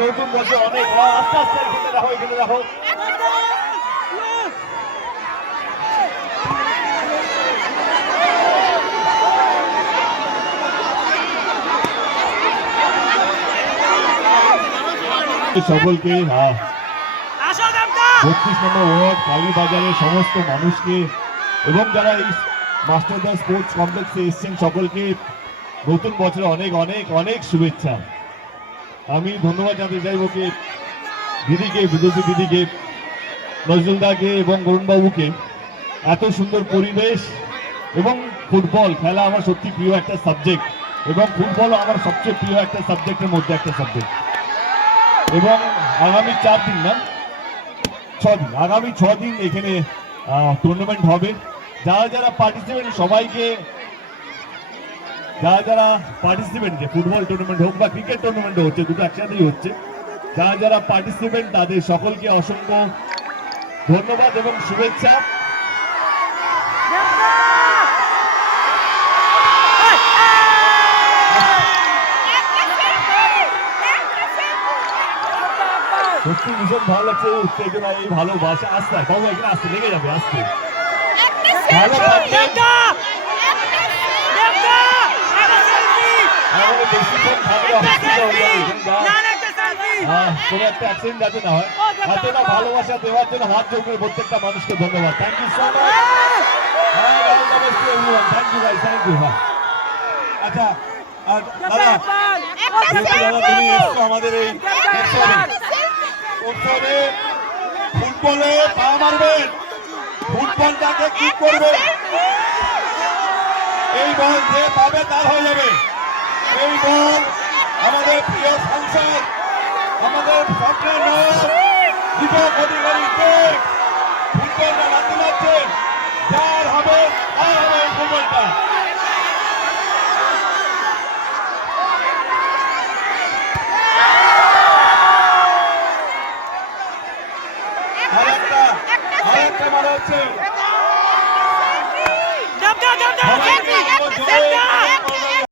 নতুন বছর অনেক আস্তে আস্তে এখানে দেখো সকলকে 32 নম্বর ওয়ার্ড কালীবাজারের সমস্ত মানুষকে এবং যারা এই মাস্টারদা স্পোর্টস কমপ্লেক্সে এসেছেন সকলকে নতুন বছরে অনেক অনেক অনেক শুভেচ্ছা। আমি ধন্যবাদ জানাতে চাইব কি দিদিকে, বিদুষী দিদিকে, নজরুলদাকে এবং বরুণবাবুকে। এত সুন্দর পরিবেশ এবং ফুটবল খেলা আমার সত্যি প্রিয় একটা সাবজেক্ট এবং ফুটবল আমার সবচেয়ে প্রিয় একটা সাবজেক্টের মধ্যে একটা সাবজেক্ট। এবং আগামী 4 দিন না 6 দিন, আগামী 6 দিন এখানে টুর্নামেন্ট হবে। যারা যারা পার্টিসিপেন্ট সবাইকে, যারা পার্টিসিপেন্ট, যে ফুটবল টুর্নামেন্ট হোক বা ক্রিকেট টুর্নামেন্ট হচ্ছে, দুটো একসাথেই হচ্ছে, যারা পার্টিসিপেন্ট তাদের সকলকে অসংখ্য ধন্যবাদ এবং শুভেচ্ছা। সত্যি ভীষণ ভালো লাগছে এই উত্তেজনা, এই ভালোবাসা। আসতে বাবু এখানে আসতে লেগে যাবে, আসতে ভালো থাকবেন। বেশিক্ষণ থাকলে অসুবিধা হয়ে যাবে, কোনো একটা অ্যাক্সিডেন্ট যাতে না হয়। এতটা ভালোবাসা দেওয়ার জন্য হাত জোর করে প্রত্যেকটা মানুষকে ধন্যবাদ। Thank you so much, thank you ভাই, থ্যাংক ইউ। আচ্ছা দাদা, তুমি এসছো আমাদের এই উৎসবে, ফুটবলে পা মারবেন, ফুটবলটাকে কি করবে, এই বল যে পাবে তার হয়ে যাবে। এই বল আমাদের প্রিয় সাংসদ, আমাদের স্বপ্নের নায়ক দীপক অধিকারীকে ফুটবলটা রাখতে পারছেন, যার হবে তার হবে এই ফুটবলটা। আরেকটা মারা হচ্ছে